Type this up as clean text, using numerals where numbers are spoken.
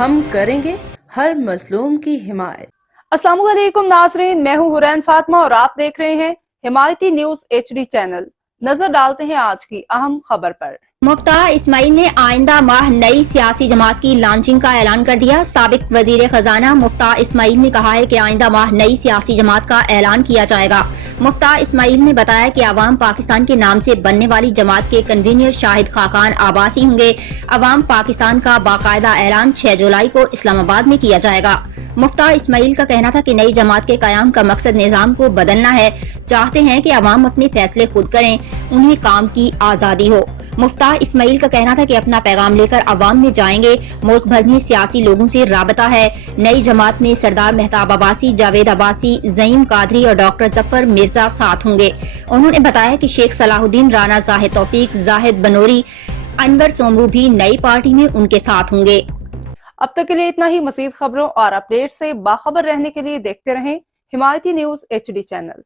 ہم کریں گے ہر مظلوم کی حمایت۔ السلام علیکم ناظرین، میں ہوں حورین فاطمہ اور آپ دیکھ رہے ہیں حمایتی نیوز HD چینل۔ نظر ڈالتے ہیں آج کی اہم خبر پر۔ مفتاح اسماعیل نے آئندہ ماہ نئی سیاسی جماعت کی لانچنگ کا اعلان کر دیا۔ سابق وزیر خزانہ مفتاح اسماعیل نے کہا ہے کہ آئندہ ماہ نئی سیاسی جماعت کا اعلان کیا جائے گا۔ مفتاح اسماعیل نے بتایا کہ عوام پاکستان کے نام سے بننے والی جماعت کے کنوینر شاہد خاقان عباسی ہوں گے۔ عوام پاکستان کا باقاعدہ اعلان 6 جولائی کو اسلام آباد میں کیا جائے گا۔ مفتاح اسماعیل کا کہنا تھا کہ نئی جماعت کے قیام کا مقصد نظام کو بدلنا ہے، چاہتے ہیں کہ عوام اپنے فیصلے خود کریں، انہیں کام کی آزادی ہو۔ مفتاح اسماعیل کا کہنا تھا کہ اپنا پیغام لے کر عوام میں جائیں گے، ملک بھر میں سیاسی لوگوں سے رابطہ ہے۔ نئی جماعت میں سردار مہتاب عباسی، جاوید عباسی، زعیم قادری اور ڈاکٹر ظفر مرزا ساتھ ہوں گے۔ انہوں نے بتایا کہ شیخ صلاح الدین رانا، زاہد توفیق، زاہد بنوری، انور سومرو بھی نئی پارٹی میں ان کے ساتھ ہوں گے۔ اب تک کے لیے اتنا ہی۔ مزید خبروں اور اپڈیٹ سے باخبر رہنے کے لیے دیکھتے رہیں حمایتی نیوز HD چینل۔